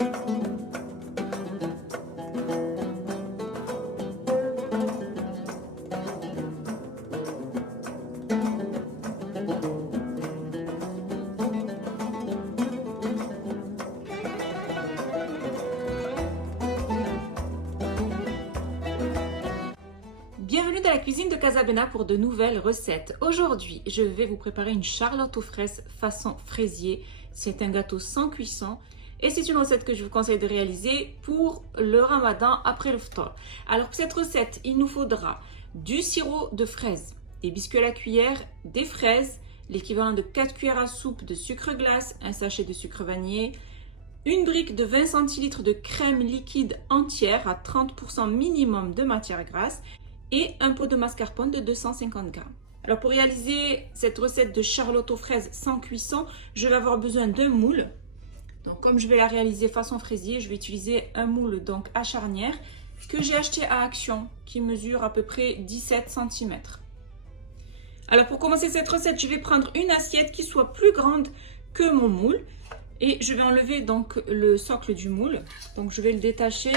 Bienvenue dans la cuisine de Casabena pour de nouvelles recettes. Aujourd'hui, je vais vous préparer une charlotte aux fraises façon fraisier. C'est un gâteau sans cuisson et c'est une recette que je vous conseille de réaliser pour le ramadan après le ftar. Alors pour cette recette, il nous faudra du sirop de fraises, des biscuits à la cuillère, des fraises, l'équivalent de 4 cuillères à soupe de sucre glace, un sachet de sucre vanillé, une brique de 20 centilitres de crème liquide entière à 30% minimum de matière grasse et un pot de mascarpone de 250 g. Alors pour réaliser cette recette de charlotte aux fraises sans cuisson, je vais avoir besoin d'un moule. Donc comme je vais la réaliser façon fraisier, je vais utiliser un moule donc à charnière que j'ai acheté à Action qui mesure à peu près 17 cm. Alors pour commencer cette recette, je vais prendre une assiette qui soit plus grande que mon moule et je vais enlever donc le socle du moule. Donc je vais le détacher,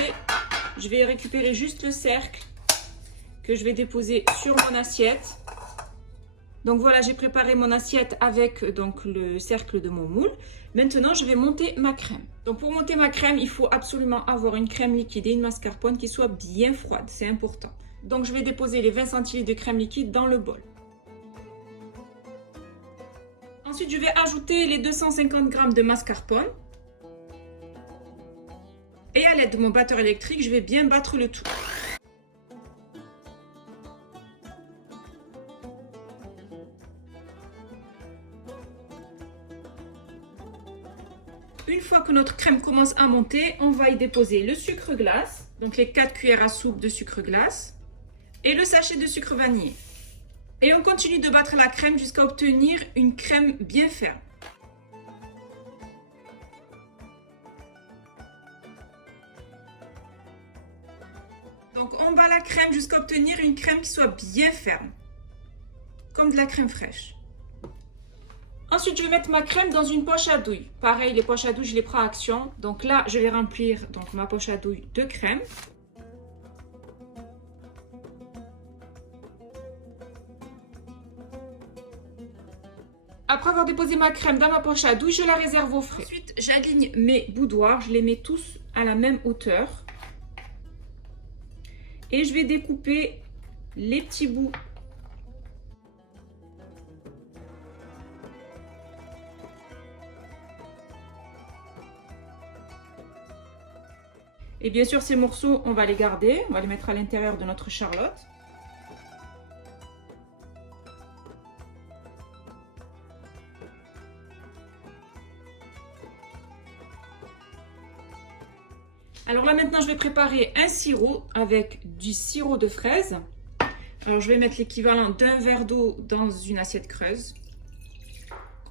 je vais récupérer juste le cercle que je vais déposer sur mon assiette. Donc voilà, j'ai préparé mon assiette avec donc le cercle de mon moule. Maintenant, je vais monter ma crème. Donc pour monter ma crème, il faut absolument avoir une crème liquide et une mascarpone qui soit bien froide, c'est important. Donc je vais déposer les 20 centilitres de crème liquide dans le bol. Ensuite, je vais ajouter les 250 g de mascarpone. Et à l'aide de mon batteur électrique, je vais bien battre le tout. Une fois que notre crème commence à monter, on va y déposer le sucre glace, donc les 4 cuillères à soupe de sucre glace et le sachet de sucre vanillé. Et on continue de battre la crème jusqu'à obtenir une crème bien ferme. Donc on bat la crème jusqu'à obtenir une crème qui soit bien ferme, comme de la crème fraîche. Ensuite, je vais mettre ma crème dans une poche à douille. Pareil, les poches à douille, je les prends à Action. Donc là, je vais remplir donc, ma poche à douille de crème. Après avoir déposé ma crème dans ma poche à douille, je la réserve au frais. Ensuite, j'aligne mes boudoirs. Je les mets tous à la même hauteur. Et je vais découper les petits bouts. Et bien sûr, ces morceaux, on va les garder. On va les mettre à l'intérieur de notre charlotte. Alors là, maintenant, je vais préparer un sirop avec du sirop de fraise. Alors, je vais mettre l'équivalent d'un verre d'eau dans une assiette creuse,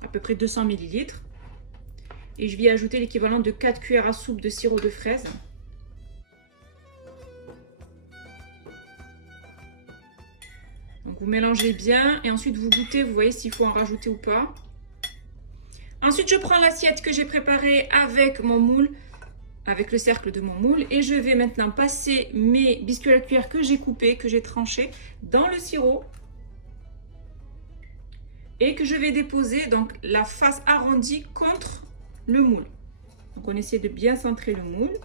à peu près 200 ml. Et je vais y ajouter l'équivalent de 4 cuillères à soupe de sirop de fraise. Donc vous mélangez bien et ensuite vous goûtez, vous voyez s'il faut en rajouter ou pas. Ensuite, je prends l'assiette que j'ai préparée avec mon moule, avec le cercle de mon moule, et je vais maintenant passer mes biscuits à la cuillère que j'ai coupés, que j'ai tranchés, dans le sirop et que je vais déposer donc la face arrondie contre le moule. Donc on essaie de bien centrer le moule.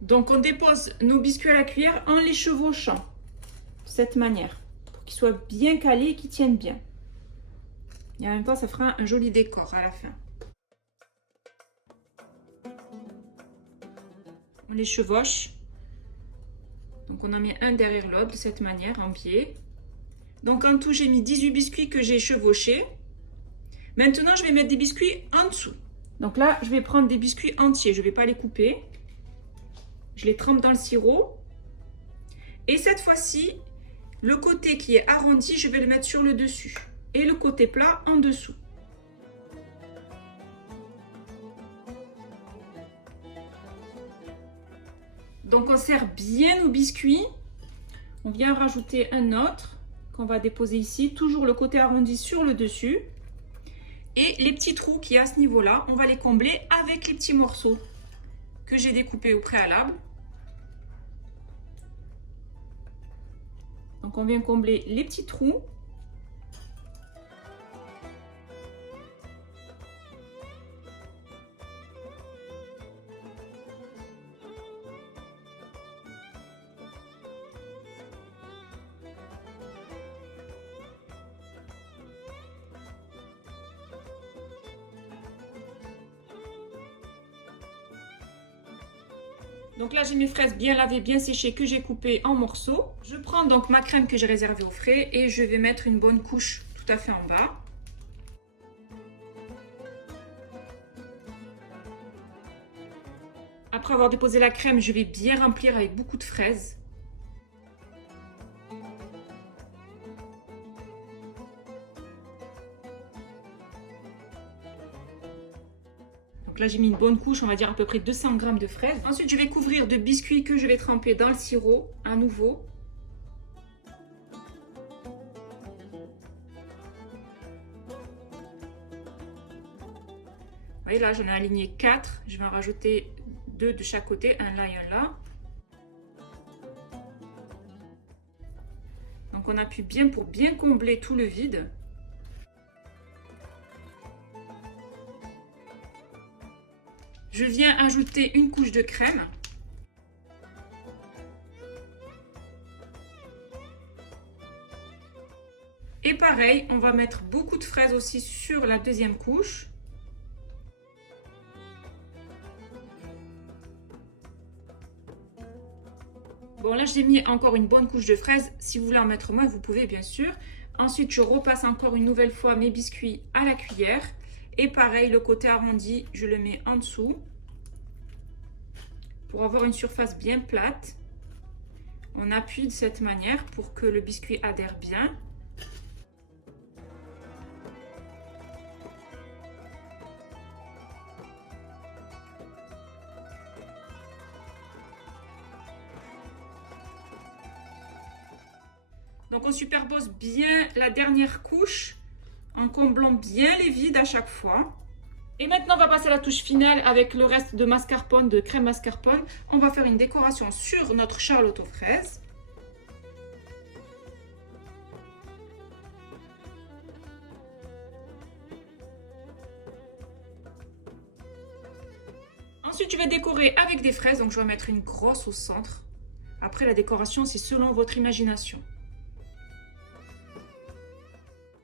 Donc on dépose nos biscuits à la cuillère en les chevauchant de cette manière pour qu'ils soient bien calés et qu'ils tiennent bien. Et en même temps, ça fera un joli décor à la fin. On les chevauche. Donc on en met un derrière l'autre de cette manière en biais. Donc en tout, j'ai mis 18 biscuits que j'ai chevauchés. Maintenant, je vais mettre des biscuits en dessous. Donc là, je vais prendre des biscuits entiers. Je ne vais pas les couper. Je les trempe dans le sirop. Et cette fois-ci, le côté qui est arrondi, je vais le mettre sur le dessus. Et le côté plat en dessous. Donc on serre bien nos biscuits. On vient rajouter un autre qu'on va déposer ici. Toujours le côté arrondi sur le dessus. Et les petits trous qu'il y a à ce niveau-là, on va les combler avec les petits morceaux que j'ai découpés au préalable. Donc on vient combler les petits trous. Donc là, j'ai mes fraises bien lavées, bien séchées, que j'ai coupées en morceaux. Je prends donc ma crème que j'ai réservée au frais et je vais mettre une bonne couche tout à fait en bas. Après avoir déposé la crème, je vais bien remplir avec beaucoup de fraises. Là, j'ai mis une bonne couche, on va dire à peu près 200 g de fraises. Ensuite, je vais couvrir de biscuits que je vais tremper dans le sirop à nouveau. Vous voyez là, j'en ai aligné 4. Je vais en rajouter 2 de chaque côté, un là et un là. Donc on appuie bien pour bien combler tout le vide. Je viens ajouter une couche de crème. Et pareil, on va mettre beaucoup de fraises aussi sur la deuxième couche. Bon, là, j'ai mis encore une bonne couche de fraises. Si vous voulez en mettre moins, vous pouvez bien sûr. Ensuite, je repasse encore une nouvelle fois mes biscuits à la cuillère. Et pareil, le côté arrondi, je le mets en dessous pour avoir une surface bien plate. On appuie de cette manière pour que le biscuit adhère bien. Donc on superpose bien la dernière couche en comblant bien les vides à chaque fois. Et maintenant, on va passer à la touche finale avec le reste de mascarpone, de crème mascarpone. On va faire une décoration sur notre charlotte aux fraises. Ensuite, je vais décorer avec des fraises. Donc, je vais mettre une grosse au centre. Après, la décoration, c'est selon votre imagination.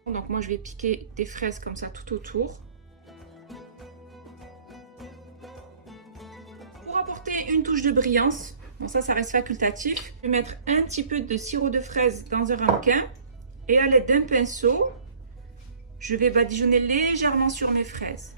Donc, moi, je vais piquer des fraises comme ça tout autour. Une touche de brillance, bon ça reste facultatif. Je vais mettre un petit peu de sirop de fraise dans un ramequin et à l'aide d'un pinceau, je vais badigeonner légèrement sur mes fraises.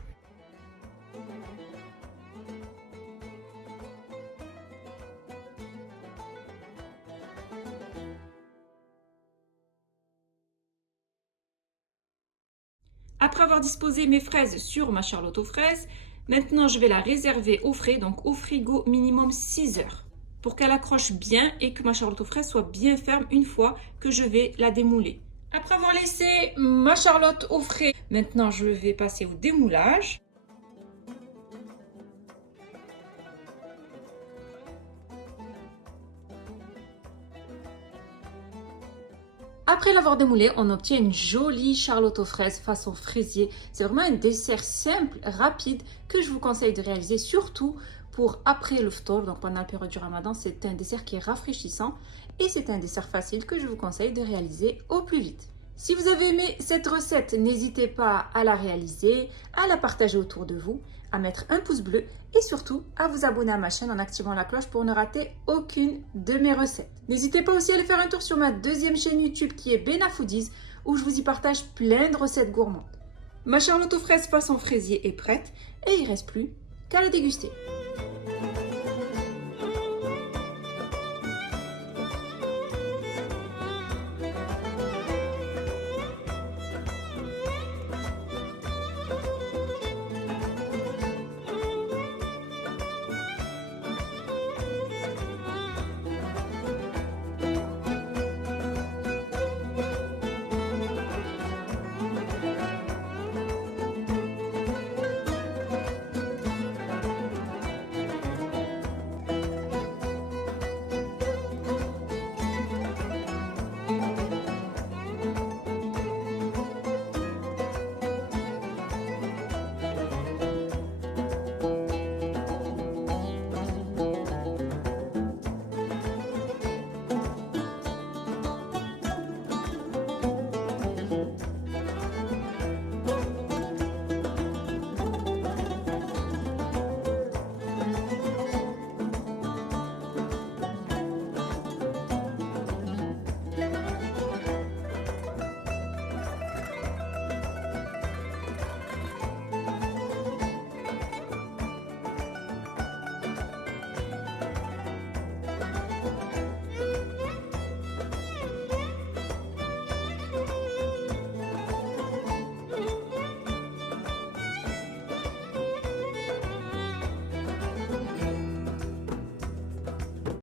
Après avoir disposé mes fraises sur ma charlotte aux fraises, maintenant, je vais la réserver au frais, donc au frigo minimum 6 heures, pour qu'elle accroche bien et que ma charlotte aux fraises soit bien ferme une fois que je vais la démouler. Après avoir laissé ma charlotte au frais, maintenant je vais passer au démoulage. Après l'avoir démoulé, on obtient une jolie charlotte aux fraises façon fraisier. C'est vraiment un dessert simple, rapide, que je vous conseille de réaliser, surtout pour après le ftour, donc pendant la période du ramadan. C'est un dessert qui est rafraîchissant et c'est un dessert facile que je vous conseille de réaliser au plus vite. Si vous avez aimé cette recette, n'hésitez pas à la réaliser, à la partager autour de vous, à mettre un pouce bleu et surtout à vous abonner à ma chaîne en activant la cloche pour ne rater aucune de mes recettes. N'hésitez pas aussi à aller faire un tour sur ma deuxième chaîne YouTube qui est Bena Foodies où je vous y partage plein de recettes gourmandes. Ma charlotte aux fraises façon fraisier est prête et il ne reste plus qu'à la déguster.